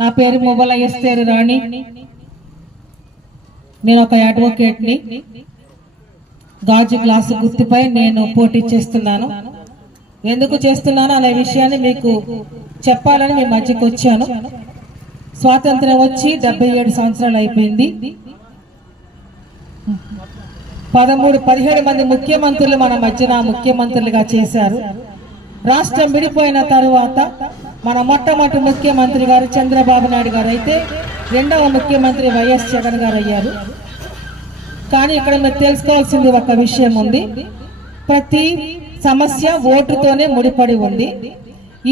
నా పేరు మొబల ఎస్తేరు రాణి. నేను ఒక అడ్వకేట్ ని. గాజు గ్లాసు గుర్తుపై నేను పోటీ చేస్తున్నాను. ఎందుకు చేస్తున్నాను అనే విషయాన్ని మీకు చెప్పాలని మీ మధ్యకు వచ్చాను. స్వాతంత్రం వచ్చి 77 సంవత్సరాలు అయిపోయింది. 17 మంది ముఖ్యమంత్రులు మన మధ్యన ముఖ్యమంత్రులుగా చేశారు. రాష్ట్రం విడిపోయిన తరువాత మన మొట్టమొదటి ముఖ్యమంత్రి గారు చంద్రబాబు నాయుడు గారు అయితే, రెండవ ముఖ్యమంత్రి వైఎస్ జగన్ గారు అయ్యారు. కానీ ఇక్కడ మీరు తెలుసుకోవాల్సింది ఒక విషయం ఉంది. ప్రతి సమస్య ఓటుతోనే ముడిపడి ఉంది.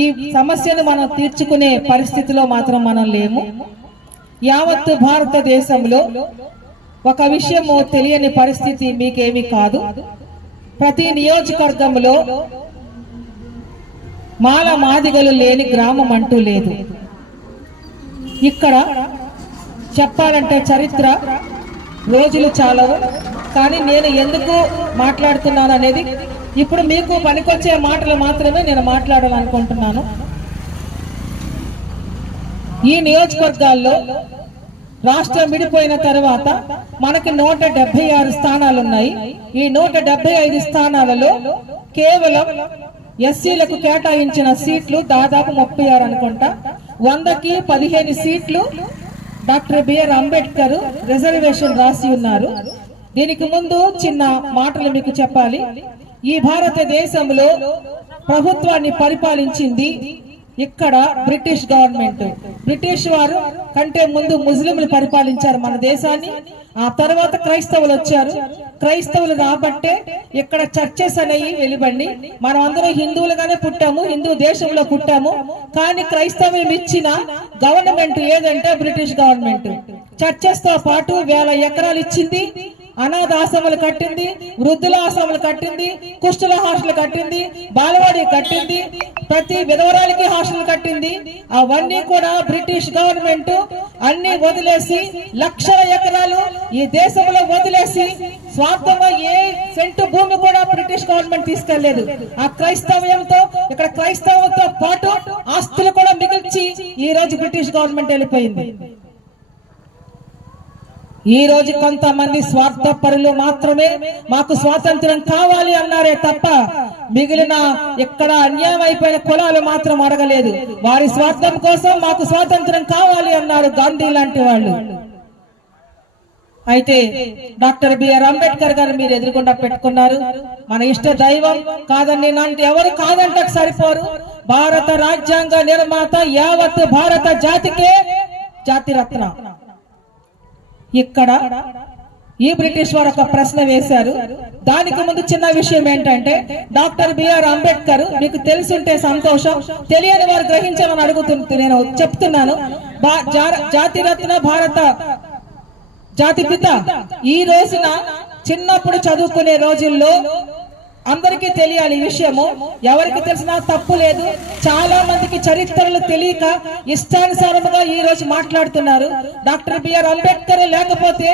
ఈ సమస్యను మనం తీర్చుకునే పరిస్థితిలో మాత్రం మనం లేము. యావత్తు భారతదేశంలో ఒక విషయము తెలియని పరిస్థితి మీకేమీ కాదు. ప్రతి నియోజకవర్గంలో మాల మాదిగలు లేని గ్రామం అంటూ లేదు. ఇక్కడ చెప్పాలంటే చరిత్ర రోజులు చాలవు. కానీ నేను ఎందుకు మాట్లాడుతున్నాను అనేది ఇప్పుడు మీకు పనికొచ్చే మాటలు మాత్రమే నేను మాట్లాడాలనుకుంటున్నాను. ఈ నియోజకవర్గాల్లో రాష్ట్రం విడిపోయిన తర్వాత మనకి 176 స్థానాలు ఉన్నాయి. ఈ 175 స్థానాలలో కేవలం ఎస్సీలకు కేటాయించిన సీట్లు దాదాపు 36 అనుకుంటా. 100కి 15 సీట్లు డాక్టర్ బిఆర్ అంబేద్కర్ రిజర్వేషన్ రాసి ఉన్నారు. దీనికి ముందు చిన్న మాటలు మీకు చెప్పాలి. ఈ భారతదేశంలో ప్రభుత్వాన్ని పరిపాలించింది ఇక్కడ బ్రిటిష్ గవర్నమెంట్. బ్రిటిష్ వారు కంటే ముందు ముస్లింలు పరిపాలించారు మన దేశాన్ని. ఆ తర్వాత క్రైస్తవులు వచ్చారు. క్రైస్తవులు రాబట్టే ఇక్కడ చర్చెస్ అనేవి వెలువడి మనం అందరూ హిందువులుగానే పుట్టాము, హిందూ దేశంలో పుట్టాము. కానీ క్రైస్తవం ఇచ్చిన గవర్నమెంట్ ఏదంటే బ్రిటిష్ గవర్నమెంట్. చర్చెస్ తో పాటు 1000 ఎకరాలు ఇచ్చింది. అనాథ ఆశ్రమాలు కట్టింది, వృద్ధుల ఆశ్రమాలు కట్టింది, కుష్ఠుల హాస్టల్ కట్టింది, బాలవాడి కట్టింది, ప్రతి విధవరాలకి హాస్టల్ కట్టింది. అవన్నీ కూడా బ్రిటిష్ గవర్నమెంట్ అన్ని వదిలేసి లక్షల ఎకరాలు ఈ దేశంలో వదిలేసి స్వార్థంగా ఏ సెంటు భూమి కూడా బ్రిటిష్ గవర్నమెంట్ తీసుకెళ్లేదు. ఆ క్రైస్తవ్యంతో ఇక్కడ క్రైస్తవంతో పాటు ఆస్తులు కూడా మిగిల్చి ఈ రోజు బ్రిటిష్ గవర్నమెంట్ వెళ్ళిపోయింది. ఈ రోజు కొంతమంది స్వార్థ పరులు మాత్రమే మాకు స్వాతంత్రం కావాలి అన్నారే తప్ప మిగిలిన ఇక్కడ అన్యాయం అయిపోయిన కులాలు మాత్రం అడగలేదు. వారి స్వార్థం కోసం మాకు స్వాతంత్రం కావాలి అన్నారు గాంధీ లాంటి వాళ్ళు. అయితే డాక్టర్ బిఆర్ అంబేద్కర్ గారు మీరు ఎదురుగుండా పెట్టుకున్నారు. మన ఇష్ట దైవం కాదని ఎవరు కాదంటే సరిపోరు. భారత రాజ్యాంగ నిర్మాత యావత్ భారత జాతికే జాతిరత్న. ఇక్కడ ఈ బ్రిటిష్ వారు ఒక ప్రశ్న వేశారు. దానికి ముందు చిన్న విషయం ఏంటంటే డాక్టర్ బిఆర్ అంబేద్కర్ మీకు తెలుసుంటే సంతోషం, తెలియని వారు గ్రహించాలని అడుగుతుంది. నేను చెప్తున్నాను, జాతిరత్న భారత జాతిపిత. ఈ రోజున చిన్నప్పుడు చదువుకునే రోజుల్లో అందరికీ తెలియాలి ఈ విషయము. ఎవరికి తెలిసినా తప్పు లేదు. చాలా మందికి చరిత్రలు తెలియక ఇష్టానుసారముగా ఈ రోజు మాట్లాడుతున్నారు. డాక్టర్ బిఆర్ అంబేద్కర్ లేకపోతే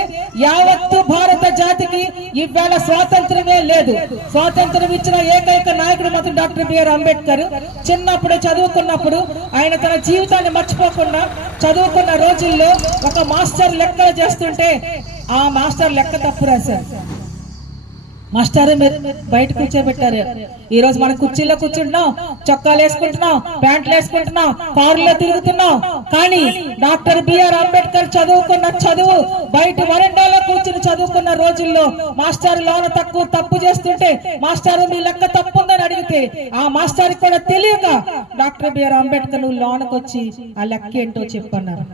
యావత్తు భారత జాతికి ఇవాళ స్వాతంత్రమే లేదు. స్వాతంత్రం ఇచ్చిన ఏకైక నాయకుడు మాత్రం డాక్టర్ బిఆర్ అంబేద్కర్. చిన్నప్పుడు చదువుకున్నప్పుడు ఆయన తన జీవితాన్ని మర్చిపోకుండా చదువుకున్న రోజుల్లో ఒక మాస్టర్ లెక్కలు చేస్తుంటే ఆ మాస్టర్ లెక్క తప్పు రాశారు. మాస్టర్ మీరు బయట కూర్చోబెట్టారు. ఈ రోజు మనం కుర్చీలో కూర్చుంటున్నాం, చొక్కాలు వేసుకుంటున్నాం, ప్యాంట్లు వేసుకుంటున్నాం, కారులో తిరుగుతున్నాం. కానీ డాక్టర్ బిఆర్ అంబేద్కర్ చదువుకున్న చదువు బయట వరండాలో కూర్చుని చదువుకున్న రోజుల్లో మాస్టర్ లోన తప్పు చేస్తుంటే మాస్టర్ మీ లెక్క తప్పుందని అడిగితే ఆ మాస్టర్ కూడా తెలియక డాక్టర్ బిఆర్ అంబేద్కర్ నువ్వు లోనకు వచ్చి ఆ లెక్క ఏంటో చెప్పన్నారు.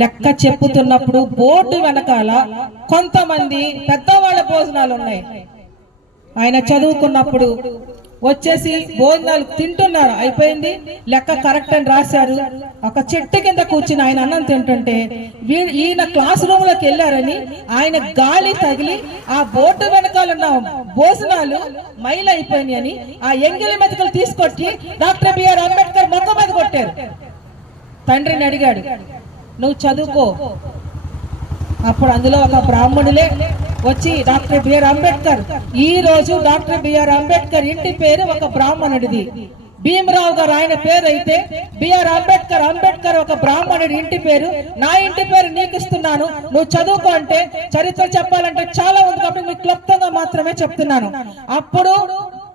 లెక్క చెప్పుతున్నప్పుడు బోర్డు వెనకాల కొంతమంది పెద్దవాళ్ళ భోజనాలు ఉన్నాయి. ఆయన చదువుకున్నప్పుడు వచ్చేసి భోజనాలు తింటున్నారు, అయిపోయింది, లెక్క కరెక్ట్ అని రాశారు. ఒక చెట్టు కింద కూర్చుని ఆయన అన్నం తింటుంటే ఈయన క్లాస్ రూమ్ లోకి వెళ్ళారని ఆయన గాలి తగిలి ఆ బోర్డు వెనకాల ఉన్న భోజనాలు మైలు అయిపోయినాయి అని ఆ ఎంగిలి మెతుకులు తీసుకొచ్చి డాక్టర్ బిఆర్ అంబేద్కర్ మొత్తం మీద కొట్టారు. తండ్రిని అడిగాడు, నువ్వు చదువుకో. అప్పుడు అందులో ఒక బ్రాహ్మణులే వచ్చి డాక్టర్ బిఆర్ అంబేద్కర్, ఈ రోజు డాక్టర్ బిఆర్ అంబేద్కర్ ఇంటి పేరు ఒక బ్రాహ్మణుడిది. భీమరావు గారు ఆయన పేరు అయితే బిఆర్ అంబేద్కర్, అంబేద్కర్ ఒక బ్రాహ్మణుడి ఇంటి పేరు, నా ఇంటి పేరు నీకు ఇస్తున్నాను, నువ్వు చదువుకో అంటే చరిత్ర చెప్పాలంటే చాలా ఉంది కాబట్టి మీకు క్లుప్తంగా మాత్రమే చెప్తున్నాను. అప్పుడు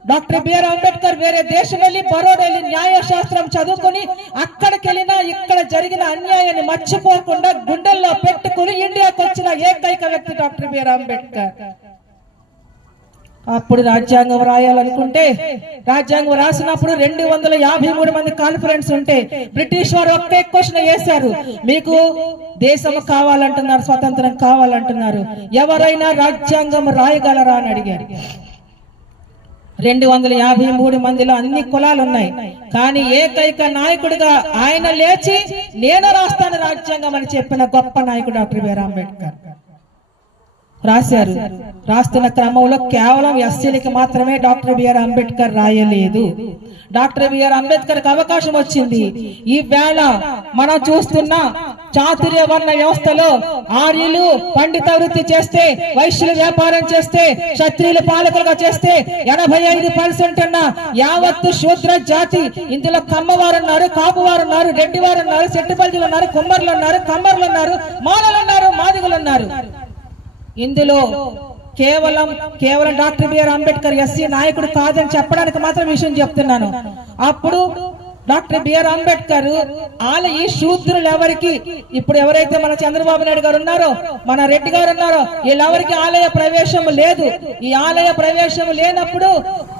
డాక్టర్ బిఆర్ అంబేద్కర్ వేరే దేశం వెళ్ళి బరోడా వెళ్ళి న్యాయశాస్త్రం చదువుకుని అక్కడికి వెళ్ళినా ఇక్కడ జరిగిన అన్యాయాన్ని మర్చిపోకుండా గుండెల్లో పెట్టుకుని ఇండియాకి వచ్చిన ఏకైక వ్యక్తి డాక్టర్ బిఆర్ అంబేద్కర్. అప్పుడు రాజ్యాంగం రాయాలనుకుంటే రాజ్యాంగం రాసినప్పుడు 253 మంది కాన్ఫరెన్స్ ఉంటే బ్రిటిష్ వారు ఒకే క్వశ్చన్ వేశారు, మీకు దేశం కావాలంటున్నారు, స్వతంత్రం కావాలంటున్నారు, ఎవరైనా రాజ్యాంగం రాయగలరా అని అడిగారు. 253 మందిలో అన్ని కులాలు ఉన్నాయి, కానీ ఏకైక నాయకుడిగా ఆయన లేచి నేను రాస్తాను రాజ్యాంగం అని చెప్పిన గొప్ప నాయకుడు డాక్టర్ బిఆర్ అంబేద్కర్. రాశారు. రాస్తున్న క్రమంలో కేవలం ఎస్సీలకి మాత్రమే డాక్టర్ బిఆర్ అంబేద్కర్ రాయలేదు. డాక్టర్ బిఆర్ అంబేద్కర్ కి అవకాశం వచ్చింది. ఈ వేళ మనం చూస్తున్న చాతుర్య వర్ణ వ్యవస్థలో ఆర్యులు పండిత వృత్తి చేస్తే, వైశ్యులు వ్యాపారం చేస్తే, క్షత్రియులు పాలకులుగా చేస్తే 85% ఉన్న యావత్తు శూద్ర జాతి, ఇందులో కమ్మవారు ఉన్నారు, కాపువారు ఉన్నారు, రెడ్డివారు ఉన్నారు, సెట్టుబల్జీలు ఉన్నారు, కుమ్మర్లు ఉన్నారు, కమ్మర్లు ఉన్నారు, మాలలు ఉన్నారు, మాదిగలు ఉన్నారు. ఇందులో కేవలం డాక్టర్ బిఆర్ అంబేద్కర్ ఎస్సీ నాయకుడు కాదని చెప్పడానికి మాత్రం విషయం చెప్తున్నాను. అప్పుడు డాక్టర్ బిఆర్ అంబేద్కర్ ఈ శూద్రులు ఎవరికి, ఇప్పుడు ఎవరైతే మన చంద్రబాబు నాయుడు గారు ఉన్నారో, మన రెడ్డి గారు ఉన్నారో, వీళ్ళెవరికి ఆలయ ప్రవేశం లేదు. ఈ ఆలయ ప్రవేశం లేనప్పుడు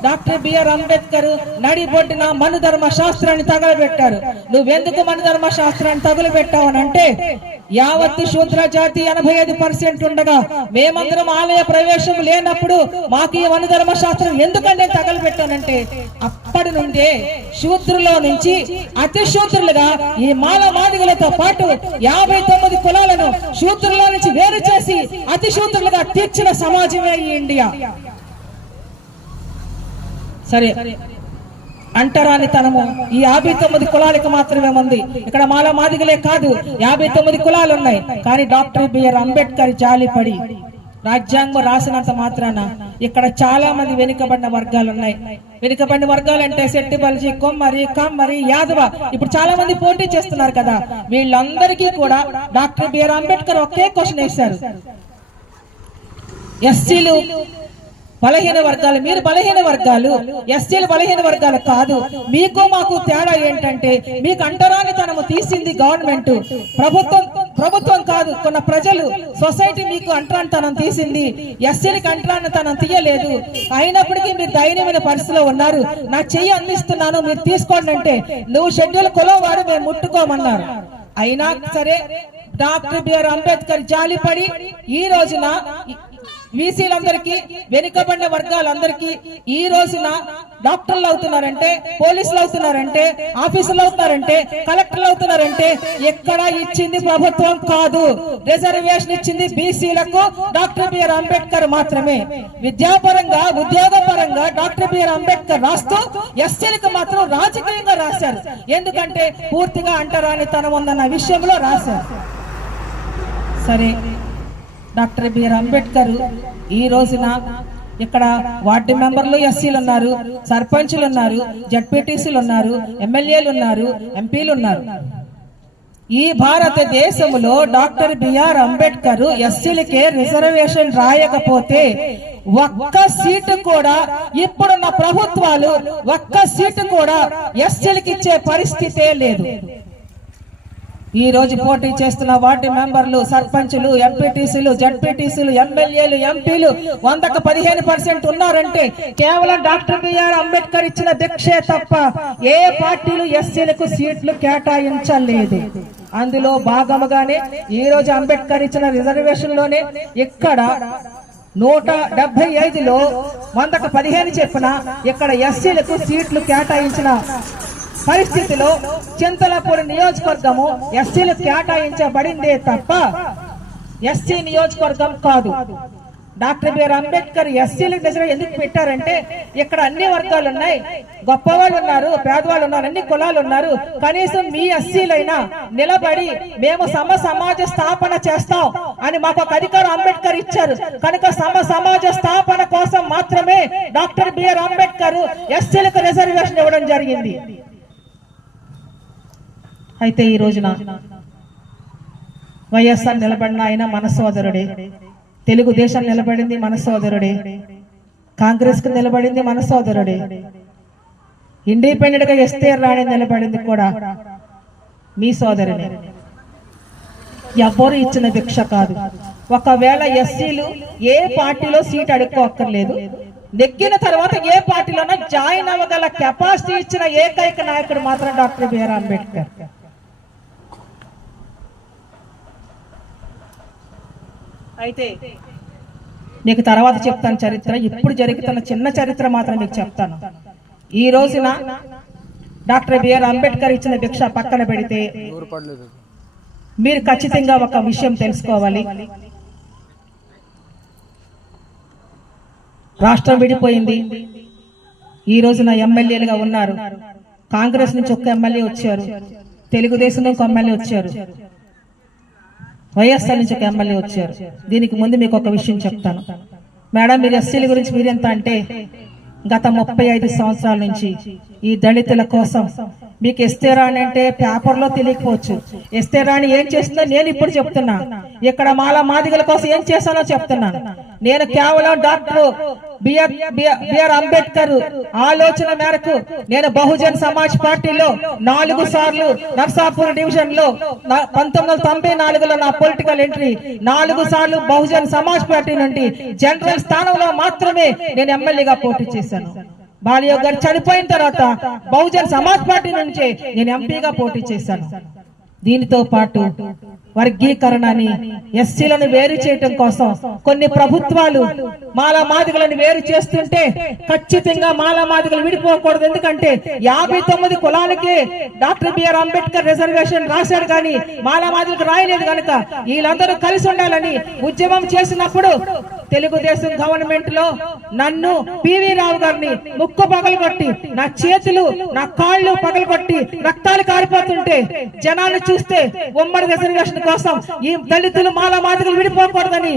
డాక్టర్ బిఆర్ అంబేద్కర్ నడిబొడ్డిన మనుధర్మ శాస్త్రాన్ని తగలబెట్టారు. నువ్వెందుకు మనుధర్మ శాస్త్రాన్ని తగులబెట్టావు అని అంటే, యావత్తు శూద్ర జాతి 85% ఉండగా మేమందరం ఆలయ ప్రవేశం లేనప్పుడు మాకు ఈ మనుధర్మ శాస్త్రం ఎందుకంటే తగలబెట్టానంటే, అప్పటి నుండే శూద్రులో నుంచి అతి శూద్రులుగా ఈ మాల మాదిగలతో పాటు 59 కులాలను శూద్రుల నుంచి వేరు చేసి అతి శూద్రులుగా తీర్చిన సమాజమే ఈ ఇండియా. సరే, అంటరాని తనము ఈ 59 కులాలకు మాత్రమే ఉంది. ఇక్కడ మాల మాదిగలే కాదు, 59 కులాలు ఉన్నాయి. కానీ డాక్టర్ బిఆర్ అంబేద్కర్ జాలిపడి రాజ్యాంగం రాసినంత మాత్రాన ఇక్కడ చాలా మంది వెనుకబడిన వర్గాలు ఉన్నాయి. వెనుకబడిన వర్గాలు అంటే సెట్టిబల్జీ, కొమ్మరి, కమ్మరి, యాదవ, ఇప్పుడు చాలా మంది పోటీ చేస్తున్నారు కదా, వీళ్ళందరికీ కూడా డాక్టర్ బిఆర్ అంబేద్కర్ ఒకే క్వశ్చన్ వేశారు, ఎస్సీలు బలహీన వర్గాలు, మీరు బలహీన వర్గాలు, ఎస్సీలు బలహీన వర్గాలు కాదు, మీకు మాకు తేడా ఏంటంటే మీకు అంటరాని తనము తీసింది గవర్నమెంట్, ప్రభుత్వం కాదు, కొన్న ప్రజలు, సొసైటీ మీకు అంటరానితనం తీసింది, ఎస్సీలకి అంటరానితనం తీయలేదు. అయినప్పటికీ మీరు దైన్యమైన పరిస్థితిలో ఉన్నారు, నా చెయ్యి అందిస్తున్నాను మీరు తీసుకోండి అంటే, నువ్వు షెడ్యూల్ కులం వాడు మేము ముట్టుకోమన్నారు. అయినా సరే డాక్టర్ బిఆర్ అంబేద్కర్ జాలిపడి ఈ రోజున బీసీలందరికీ, వెనుకబడిన వర్గాలందరికీ ఈ రోజున డాక్టర్లు అవుతున్నారంటే, పోలీసులు అవుతున్నారంటే, ఆఫీసులు అవుతున్నారంటే, కలెక్టర్లు అవుతున్నారంటే ఎక్కడ ఇచ్చింది ప్రభుత్వం కాదు. రిజర్వేషన్ ఇచ్చింది బీసీలకు డాక్టర్ బిఆర్ అంబేద్కర్ మాత్రమే. విద్యాపరంగా, ఉద్యోగపరంగా డాక్టర్ బిఆర్ అంబేద్కర్ రాస్తూ ఎస్సీలకు మాత్రం రాజకీయంగా రాశారు. ఎందుకంటే పూర్తిగా అంటరానితనం ఉందన్న విషయంలో రాశారు. సరే, డాక్టర్ బిఆర్ అంబేద్కర్ ఈ రోజున ఇక్కడ వార్డు మెంబర్లు ఎస్సీలు ఉన్నారు, సర్పంచులు ఉన్నారు, జడ్పీటీసీలు ఉన్నారు, ఎమ్మెల్యేలు ఉన్నారు, ఎంపీలు ఉన్నారు. ఈ భారతదేశంలో డాక్టర్ బిఆర్ అంబేద్కర్ ఎస్సీలకే రిజర్వేషన్ రాయకపోతే ఒక్క సీటు కూడా, ఇప్పుడున్న ప్రభుత్వాలు ఒక్క సీటు కూడా ఎస్సీలకి ఇచ్చే పరిస్థితే లేదు. ఈ రోజు పోటీ చేస్తున్న వార్డు మెంబర్లు, సర్పంచులు, ఎంపీటీసీలు, జడ్పీటీసీలు, ఎమ్మెల్యేలు, ఎంపీలు 100కు 15% ఉన్నారంటే కేవలం డాక్టర్ బిఆర్ అంబేద్కర్ ఇచ్చిన భిక్షే తప్ప ఏ పార్టీలు ఎస్సీలకు సీట్లు కేటాయించలేదు. అందులో భాగముగానే ఈ రోజు అంబేద్కర్ ఇచ్చిన రిజర్వేషన్ లోనే ఇక్కడ 175లో 100కు 15 చెప్పిన ఇక్కడ ఎస్సీలకు సీట్లు కేటాయించిన పరిస్థితిలో చింతలపూడి నియోజకవర్గము ఎస్సీలు కేటాయించబడిందే తప్ప ఎస్సీ నియోజకవర్గం కాదు. డాక్టర్ బిఆర్ అంబేద్కర్ ఎస్సీలకు రిజర్వేషన్ ఎందుకు పెట్టారంటే ఇక్కడ అన్ని వర్గాలు ఉన్నాయి, గొప్పవాళ్ళు ఉన్నారు, పేదవాళ్ళు ఉన్నారు, అన్ని కులాలు ఉన్నారు. కనీసం మీ ఎస్సీలైనా నిలబడి మేము సమాజ స్థాపన చేస్తాం అని మాకు ఒక అధికారం అంబేద్కర్ ఇచ్చారు. కనుక సమాజ స్థాపన కోసం మాత్రమే డాక్టర్ బిఆర్ అంబేద్కర్ ఎస్సీలకు రిజర్వేషన్ ఇవ్వడం జరిగింది. అయితే ఈ రోజున వైఎస్ఆర్ నిలబడిన ఆయన మన సోదరుడే, తెలుగుదేశం నిలబడింది మన సోదరుడే, కాంగ్రెస్ కు నిలబడింది మన సోదరుడే, ఇండిపెండెంట్ గా ఎస్టీఆర్ రాణి నిలబడింది కూడా మీ సోదరుడే. ఎవరు ఇచ్చిన భిక్ష కాదు. ఒకవేళ ఎస్సీలు ఏ పార్టీలో సీట్ అడుక్కోక్కర్లేదు, నెగ్గిన తర్వాత ఏ పార్టీలోనో జాయిన్ అవ్వగల కెపాసిటీ ఇచ్చిన ఏకైక నాయకుడు మాత్రం డాక్టర్ బిఆర్ అంబేద్కర్. అయితే నీకు తర్వాత చెప్తాను చరిత్ర, ఇప్పుడు జరుగుతున్న చిన్న చరిత్ర మాత్రం మీకు చెప్తాను. ఈ రోజున డాక్టర్ బిఆర్ అంబేద్కర్ ఇచ్చిన భిక్ష పక్కన పెడితే మీరు ఖచ్చితంగా ఒక విషయం తెలుసుకోవాలి. రాష్ట్రం విడిపోయింది, ఈ రోజున ఎమ్మెల్యేలుగా ఉన్నారు. కాంగ్రెస్ నుంచి ఒక ఎమ్మెల్యే వచ్చారు, తెలుగుదేశం నుంచి ఒక ఎమ్మెల్యే వచ్చారు, వైఎస్ఆర్ నుంచి ఒక ఎమ్మెల్యే వచ్చారు. దీనికి ముందు మీకు ఒక విషయం చెప్తాను మేడం, మీరు ఎస్సీల గురించి మీరెంత అంటే గత 35 సంవత్సరాల నుంచి ఈ దళితుల కోసం మీకు ఎస్తేరాణి అంటే పేపర్లో తెలియకపోవచ్చు, ఎస్తేరాణి ఏం చేస్తుందో నేను ఇప్పుడు చెప్తున్నా. ఇక్కడ మాదిగల కోసం ఏం చేశానో చెప్తున్నాను. నేను కేవలం డాక్టర్ బిఆర్ అంబేద్కర్ ఆలోచన మేరకు నేను బహుజన్ సమాజ్ పార్టీలో 4 సార్లు నర్సాపూర్ డివిజన్ లో 1994లో నా పొలిటికల్ ఎంట్రీ, 4 సార్లు బహుజన్ సమాజ్ పార్టీ నుండి జనరల్ స్థానంలో మాత్రమే నేను ఎమ్మెల్యేగా పోటీ చేశాను. బాలియో గారు చనిపోయిన తర్వాత బహుజన్ సమాజ్ పార్టీ నుంచి నేను ఎంపీగా పోటీ చేశాను. దీనితో పాటు వర్గీకరణని ఎస్సీలను వేరు చేయటం కోసం కొన్ని ప్రభుత్వాలు మాదిగలను వేరు చేస్తుంటే ఖచ్చితంగా మాదిగలు విడిపోకూడదు. ఎందుకంటే 59 కులాలకి డాక్టర్ బిఆర్ అంబేద్కర్ రిజర్వేషన్ రాశాడు, కానీ మాదిగలకు రాయలేదు. కనుక వీళ్ళందరూ కలిసి ఉండాలని ఉద్యమం చేసినప్పుడు తెలుగుదేశం గవర్నమెంట్ లో నన్ను పివి రావు గారిని ముక్కు పగలగొట్టి నా చేతులు నా కాళ్ళు పగలగొట్టి రక్తాలు కారిపోతుంటే జనాన్ని చూస్తే ఉమ్మడి రిజర్వేషన్ కోసం ఈ దళితులు మాదిగలు విడిపోకూడదని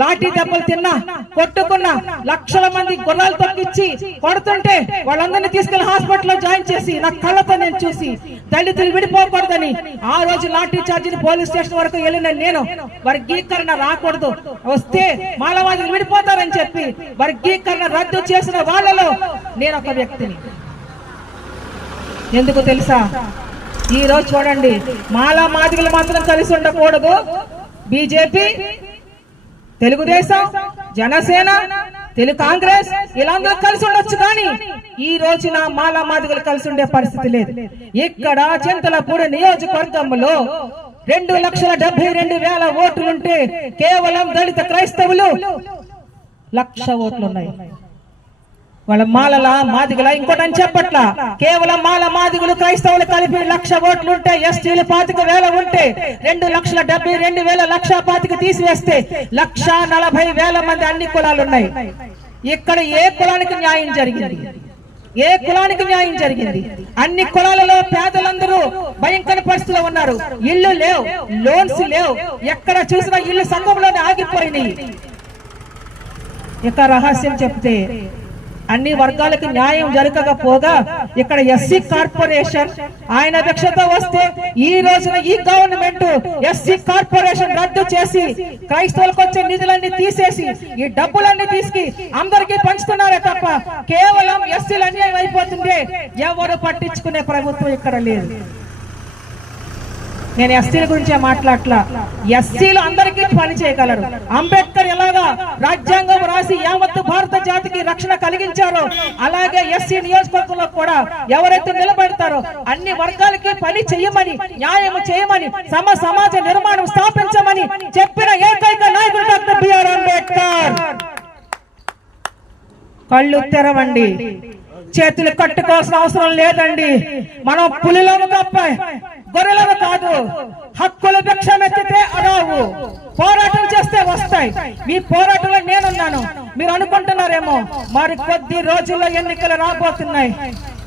లాఠీ దెబ్బలు తిన్నా కొట్టుకున్నా లక్షల మంది గుర్రాలు తొక్కిచ్చి కొడుతుంటే వాళ్ళందరినీ తీసుకెళ్లి హాస్పిటల్లో జాయిన్ చేసి నా కళ్ళతో నేను చూసి దళితులు విడిపోకూడదని ఆ రోజు లాఠీ చార్జిని పోలీస్ స్టేషన్ వరకు వెళ్ళిన నేను వర్గీకరణ రాకూడదు, వస్తే మాదిగలు విడిపోతారని చెప్పి వర్గీకరణ రద్దు చేసిన వాళ్ళలో నేను ఒక వ్యక్తిని. ఎందుకు తెలుసా? ఈ రోజు చూడండి, మాదిగలు మాత్రం కలిసి ఉండకూడదు. బీజేపీ, తెలుగుదేశం, జనసేన, తెలుగు కాంగ్రెస్ ఇలాందరూ కలిసి ఉండొచ్చు, కానీ ఈ రోజున మాదిగలు కలిసి ఉండే పరిస్థితి లేదు. ఇక్కడ చింతలపూడి నియోజకవర్గంలో 2,72,000 ఓట్లుంటే కేవలం దళిత క్రైస్తవులు 1,00,000 ఓట్లున్నాయి. వాళ్ళ మాదిగల ఇంకోటి అని చెప్పట్లా, కేవలం మాదిగలు క్రైస్తవులు కలిపి 1,00,000 ఓట్లుంటే ఎస్టీలు 25,000 ఉంటే 2,72,000 1,25,000 తీసివేస్తే 1,40,000 మంది అన్ని కులాలు ఉన్నాయి. ఇక్కడ ఏ కులానికి న్యాయం జరిగింది? ఏ కులానికి న్యాయం జరిగింది? అన్ని కులాలలో పేదలందరూ భయంకర పరిస్థితిలో ఉన్నారు. ఇల్లు లేవు, లోన్స్ లేవు, ఎక్కడ చూసినా ఇల్లు సంఘంలోనే ఆగిపోయినాయి. ఇక రహస్యం చెప్తే అన్ని వర్గాలకు న్యాయం జరగకపోగా ఇక్కడ ఎస్సీ కార్పొరేషన్ ఆయన భిక్షతో వస్తే ఈ రోజున ఈ గవర్నమెంట్ ఎస్సీ కార్పొరేషన్ రద్దు చేసి క్రైస్తవులకు వచ్చే నిధులన్నీ తీసేసి ఈ డబ్బులన్నీ తీసుకు అందరికీ పంచుతున్నారే తప్ప కేవలం ఎస్సీలు అన్యాయం అయిపోతుంటే ఎవరు పట్టించుకునే ప్రభుత్వం ఇక్కడ లేదు. నేను ఎస్సీల గురించే మాట్లాడట్లా, ఎస్సీలు అందరికీ పని చేయగలరు. అంబేద్కర్ ఎలాగా రాజ్యాంగం రాసి యావత్తు భారత జాతికి రక్షణ కలిగించారో అలాగే ఎస్సీ నియోజకవర్గంలో కూడా ఎవరైతే నిలబెడతారో అన్ని వర్గాలకి పని చేయమని, న్యాయం చేయమని, సమాజ నిర్మాణం స్థాపించమని చెప్పిన ఏకైక నాయకుడు డాక్టర్ బిఆర్ అంబేద్కర్. కళ్ళు తెరవండి, చేతులు కట్టుకోవాల్సిన అవసరం లేదండి. మనం పులిలను తప్ప గొర్రెలను కాదు. హక్కు హక్కుల భిక్షమెత్తితే రావు, పోరాటం చేస్తే వస్తాయి. మీ పోరాటంలో నేనున్నాను. మీరు అనుకుంటున్నారేమో మరి కొద్ది రోజుల్లో ఎన్నికలు రాబోతున్నాయి.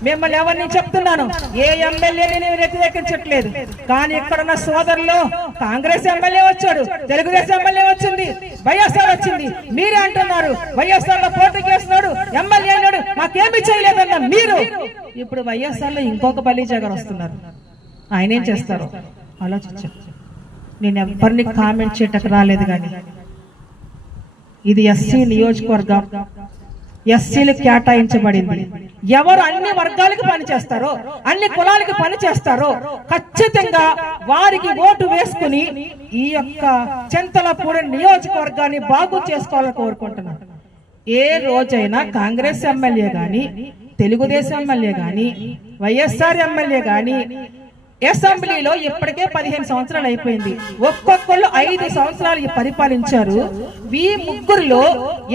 మిమ్మల్ని ఎవరిని చెప్తున్నాను, ఏ ఎమ్మెల్యేని నేను వ్యతిరేకించట్లేదు. కానీ ఇక్కడున్న సోదరులు కాంగ్రెస్ ఎమ్మెల్యే వచ్చాడు, తెలుగుదేశం ఎమ్మెల్యే వచ్చింది, వైఎస్ఆర్ వచ్చింది. మీరే అంటున్నారు వైఎస్ఆర్ లో పోటీ చేస్తున్నాడు, ఎమ్మెల్యే అన్నాడు, మాకేమీ చేయలేదన్న మీరు ఇప్పుడు వైఎస్ఆర్ లో ఇంకొక బలీజగర్ వస్తున్నారు. ఆయన ఏం చేస్తారు ఆలోచించారు. నేను ఎవరిని కామెంట్ చేయటకు రాలేదు, కానీ ఇది ఎస్సీ నియోజకవర్గం, ఎస్సీలు కేటాయించబడింది. ఎవరు అన్ని వర్గాలకు పనిచేస్తారో, అన్ని కులాలకు పనిచేస్తారో ఖచ్చితంగా వారికి ఓటు వేసుకుని ఈ యొక్క చింతలపూడి నియోజకవర్గాన్ని బాగు చేసుకోవాలని కోరుకుంటున్నాను. ఏ రోజైనా కాంగ్రెస్ ఎమ్మెల్యే గాని, తెలుగుదేశం ఎమ్మెల్యే గాని, వైఎస్ఆర్ ఎమ్మెల్యే గాని అసెంబ్లీలో ఇప్పటికే 15 సంవత్సరాలు అయిపోయింది. ఒక్కొక్కళ్ళు 5 సంవత్సరాలు పరిపాలించారు. ఈ ముగ్గురులో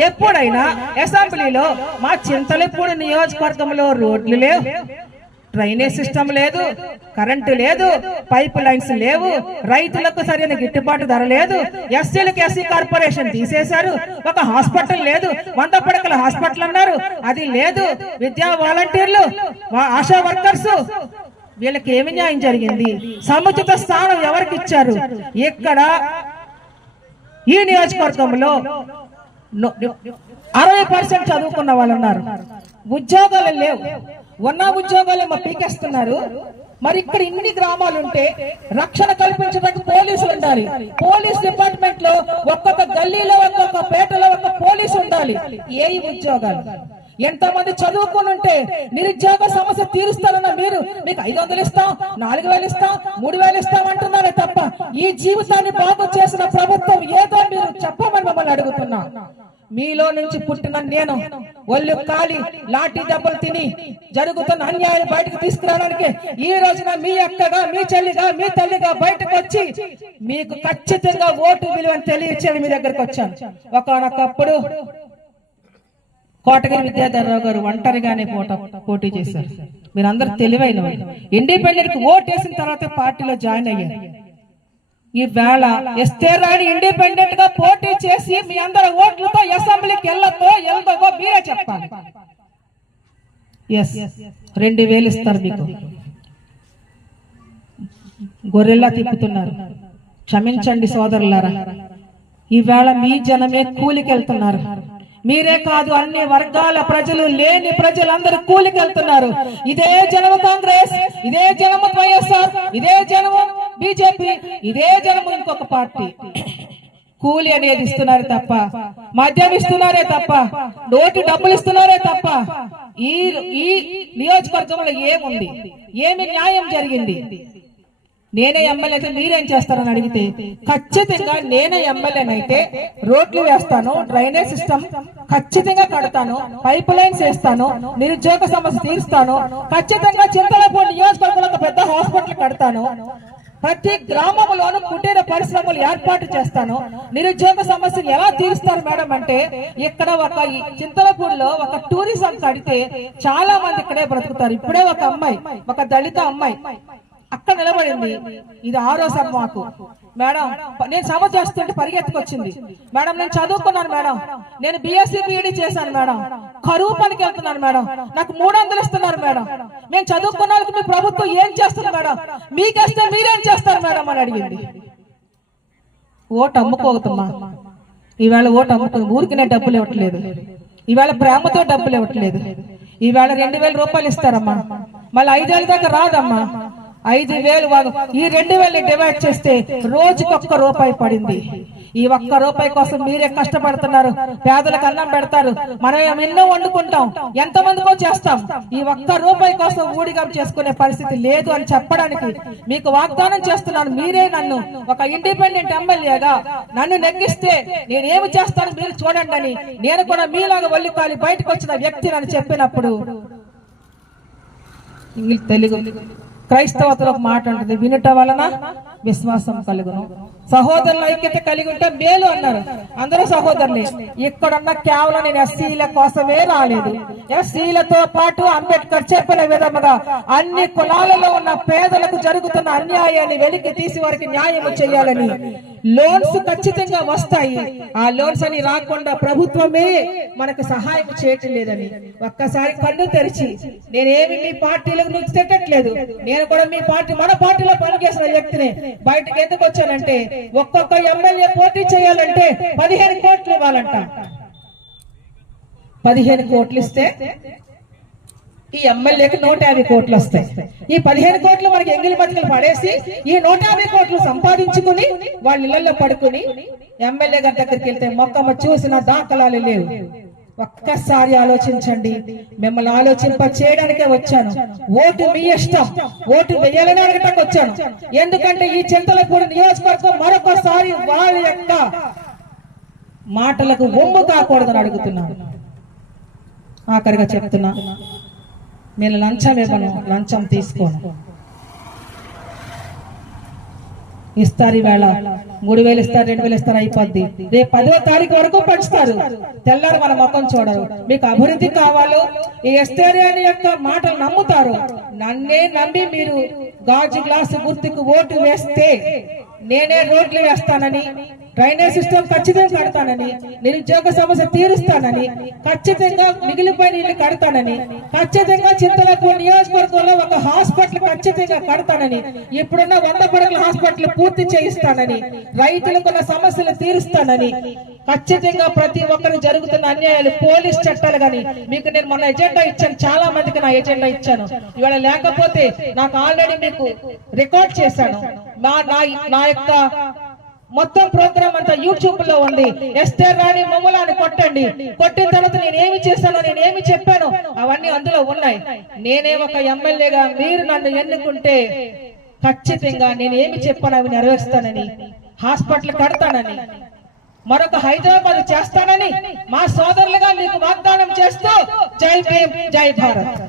ఎప్పుడైనా అసెంబ్లీలో మా చింతలపూడి నియోజకవర్గంలో రోడ్లు లేవు, డ్రైనేజ్ సిస్టమ్ లేదు, కరెంటు లేదు, పైప్ లైన్స్ లేవు, రైతులకు సరైన గిట్టుబాటు ధర లేదు, ఎస్సీలకు ఎస్సీ కార్పొరేషన్ తీసేశారు, ఒక హాస్పిటల్ లేదు, 100 పడకల హాస్పిటల్ అన్నారు, అది లేదు, విద్యా వాలంటీర్లు, ఆశా వర్కర్స్, వీళ్ళకి ఏమి న్యాయం జరిగింది? సముచిత స్థానం ఎవరికి ఇచ్చారు? ఇక్కడ ఈ నియోజకవర్గంలో 60% చదువుకున్న వాళ్ళు ఉన్నారు, ఉద్యోగాలు లేవు, ఉన్న ఉద్యోగాలు పీకేస్తున్నారు. మరి ఇక్కడ ఇన్ని గ్రామాలు ఉంటే రక్షణ కల్పించడానికి పోలీసులు ఉండాలి. పోలీస్ డిపార్ట్మెంట్ లో ఒక్కొక్క గల్లీలో, ఒక్కొక్క పేటలో ఒక పోలీసు ఉండాలి. ఏ ఉద్యోగాలు? ఎంతమంది చదువుకుని ఉంటే నిరుద్యోగ సమస్య తీరుస్తారన్న మీరు మీకు 500 ఇస్తాం, 4000 ఇస్తాం, 3000 ఇస్తాం అంటున్నారే తప్ప ఈ జీవితాన్ని బాగు చేసిన ప్రభుత్వం ఏదో మీరు చెప్పమని మమ్మల్ని అడుగుతున్నా. మీలో నుంచి పుట్టిన నేను ఒళ్ళు కాలి లాఠీ దెబ్బలు తిని జరుగుతున్న అన్యాయం బయటకు తీసుకురావడానికి ఈ రోజున మీ అక్కగా, మీ చెల్లిగా, మీ తల్లిగా బయటకు వచ్చి మీకు ఖచ్చితంగా ఓటు విలువని తెలియచేది మీ దగ్గరకు వచ్చాను. ఒకనొకప్పుడు కోటగిరి విద్యాధరరావు గారు ఒంటరిగానే పోటీ చేశారు. మీరందరూ తెలివైన వాళ్ళు. ఇండిపెండెంట్ కి ఓటు వేసిన తర్వాత పార్టీలో జాయిన్ అయ్యారు. ఈ వేళ ఎస్తేరాణి ఇండిపెండెంట్ గా పోటీ చేసి మీ అందరి ఓట్లతో అసెంబ్లీకి వెళ్దో మీరే చెప్పాలి. 2000 ఇస్తారు మీకు. గొర్రెల్లా తిప్పుతున్నారు. క్షమించండి సోదరులారా, ఈ వేళ మీ జనమే కూలికి వెళ్తున్నారు. మీరే కాదు, అన్ని వర్గాల ప్రజలు, లేని ప్రజలందరూ కూలికి వెళ్తున్నారు. ఇదే జనము కాంగ్రెస్, ఇదే జనము వైఎస్ఆర్, ఇదే జనము బీజేపీ, ఇదే జనము ఇంకొక పార్టీ. కూలి అనేది ఇస్తున్నారు తప్ప, మద్యం ఇస్తున్నారే తప్ప, నోటి డబ్బులు ఇస్తున్నారే తప్ప ఈ నియోజకవర్గంలో ఏముంది? ఏమి న్యాయం జరిగింది? నేనే ఎమ్మెల్యే అయితే మీరేం చేస్తారని అడిగితే ఖచ్చితంగా నేనే ఎమ్మెల్యేనైతే రోడ్లు వేస్తాను, డ్రైనేజ్ సిస్టమ్ ఖచ్చితంగా కడతాను, పైప్ లైన్స్ వేస్తాను, నిరుద్యోగ సమస్య తీరుస్తాను, ఖచ్చితంగా చింతలపూడి నియోజకవర్గంలో ఒక పెద్ద హాస్పిటల్ కడతాను, ప్రతి గ్రామంలోనూ కుటీర పరిశ్రమలు ఏర్పాటు చేస్తాను. నిరుద్యోగ సమస్యను ఎలా తీరుస్తారు మేడం అంటే ఇక్కడ ఒక చింతలపూడిలో ఒక టూరిజం కడితే చాలా మంది ఇక్కడే బ్రతుకుతారు. ఇప్పుడే ఒక అమ్మాయి, ఒక దళిత అమ్మాయి అక్కడ నిలబడింది. ఇది 6వ సభ మాకు. మేడం నేను సభ చేస్తుంటే పరిగెత్తుకొచ్చింది. మేడం నేను చదువుకున్నాను మేడం, నేను BSc BEd చేశాను మేడం, కరువు పనికి వెళ్తున్నాను మేడం, నాకు 300 ఇస్తున్నారు మేడం, మేము చదువుకున్న వాళ్ళకి మీ ప్రభుత్వం ఏం చేస్తుంది మేడం, మీకేస్తే మీరేం చేస్తారు మేడం అని అడిగింది. ఓటు అమ్ముకోగుతుమ్మా, ఈవేళ ఓటు అమ్ముతుంది. ఊరికినే డబ్బులు ఇవ్వట్లేదు, ఈవేళ ప్రేమతో డబ్బులు ఇవ్వట్లేదు. ఈవేళ 2000 రూపాయలు ఇస్తారమ్మా, మళ్ళీ 5000 దాకా రాదమ్మా. 5000 ఈ 2000 డివైడ్ చేస్తే రోజుకి 1 రూపాయి పడింది. ఈ 1 రూపాయి కోసం మీరే కష్టపడుతున్నారు. పేదలకు అన్నం పెడతారు, మనం ఎన్నో వండుకుంటాం, ఎంతమందికో చేస్తాం. ఈ 1 రూపాయి కోసం ఊడిగం చేసుకునే పరిస్థితి లేదు అని చెప్పడానికి మీకు వాగ్దానం చేస్తున్నాను. మీరే నన్ను ఒక ఇండిపెండెంట్ ఎమ్మెల్యేగా నన్ను నెగ్గిస్తే నేనేమి చేస్తాను మీరు చూడండి అని నేను కూడా మీలాగా ఒళ్ళు కాలి బయటకు వచ్చిన వ్యక్తి అని చెప్పినప్పుడు తెలుగు క్రైస్తవతలో ఒక మాట ఉంటుంది, వినుట వలన విశ్వాసం కలుగును, సహోదరుల ఐక్యత కలిగి ఉంటే మేలు అన్నారు. అందరూ సహోదరులే. ఇక్కడున్న కేవలం నేను ఎస్సీల కోసమే రాలేదు, ఎస్సీలతో పాటు అంబేద్కర్ చెప్పిన విధముగా అన్ని కులాలలో ఉన్న పేదలకు జరుగుతున్న అన్యాయాన్ని వెలికి తీసి వారికి న్యాయం చేయాలని లోన్స్ ఖచ్చితంగా వస్తాయి. ఆ లోన్స్ అని రాకుండా ప్రభుత్వమే మనకు సహాయం చేయటం లేదని ఒక్కసారి కన్ను తెరిచి, నేనేమి మీ పార్టీలకు నుంచి తిట్టట్లేదు, నేను కూడా మీ పార్టీ మన పార్టీలో పనిచేసిన వ్యక్తిని. బయటకు ఎందుకు వచ్చానంటే ఒక్కొక్క ఎమ్మెల్యే పోటీ చేయాలంటే 15 కోట్లు ఇవ్వాలంట. 15 కోట్లు ఇస్తే ఈ ఎమ్మెల్యేకి 150 కోట్లు వస్తాయి. ఈ 15 కోట్లు మనకి ఎంగిలి బతికలు పడేసి ఈ 150 కోట్లు సంపాదించుకుని వాళ్ళ ఇళ్లలో పడుకుని ఎమ్మెల్యే గారి దగ్గరికి వెళ్తే మొక్కమ్మ చూసిన దాఖలాలు లేవు. ఒక్కసారి ఆలోచించండి. మిమ్మల్ని ఆలోచింప చేయడానికే వచ్చాను. ఓటు మీ ఇష్టం, ఓటు వేయాలని అడగటానికి వచ్చాను. ఎందుకంటే ఈ చింతలపూడి నియోజకవర్గం మరొకసారి వాళ్ళ యొక్క మాటలకు ఒమ్ము కాకూడదని అడుగుతున్నాను. ఆఖరిగా చెప్తున్నా, నేను లంచం ఇవ్వను, లంచం తీసుకోను. ఇస్తారు, ఈవేళ 3000 ఇస్తారు, 2000 ఇస్తారు, అయిపోద్ది. రేపు 10వ తారీఖు వరకు పంచుతారు. తెల్లారు మన ముఖం చూడరు. మీకు అభివృద్ధి కావాలో ఈ ఎస్తేరియాని యొక్క మాటలు నమ్ముతారు. నన్నే నమ్మి మీరు గాజు గ్లాసు గుర్తుకు ఓటు వేస్తే నేనే రోడ్లు వేస్తానని, డ్రైనేజ్ సిస్టమ్ ఖచ్చితంగా కడతానని, నిరుద్యోగ సమస్య తీరుస్తానని, ఖచ్చితంగా మిగిలిపోయిన ఇల్లు కడతానని, ఖచ్చితంగా చింతలపూడి నియోజకవర్గంలో ఒక హాస్పిటల్ ఖచ్చితంగా కడతానని, ఇప్పుడున్న 100 పడకల హాస్పిటల్ పూర్తి చేయిస్తానని, రైతులకున్న సమస్యలు తీరుస్తానని, ఖచ్చితంగా ప్రతి ఒక్కరు జరుగుతున్న అన్యాయాలు, పోలీస్ చట్టాలు గాని మీకు నేను మొన్న ఎజెండా ఇచ్చాను. చాలా మందికి నా ఎజెండా ఇచ్చాను. ఇవాళ లేకపోతే నాకు ఆల్రెడీ మీకు రికార్డ్ చేశాను. నా యొక్క మొత్తం ప్రోగ్రామ్ అంతా యూట్యూబ్ లో ఉంది. ఎస్టర్ రాణి మమ్మల్ని కొట్టండి. కొట్టిన తర్వాత నేనేమి చేశానో, నేనేమి చెప్పానో అవన్నీ అందులో ఉన్నాయి. నేనే ఒక ఎమ్మెల్యేగా మీరు నన్ను ఎన్నుకుంటే ఖచ్చితంగా నేనేమి చెప్పాను అవి నెరవేరుస్తానని, హాస్పిటల్ కడతానని, మరొక హైదరాబాద్ చేస్తానని మా సోదరులుగా మీకు వాగ్దానం చేస్తూ జై భీమ్, జై భారత్.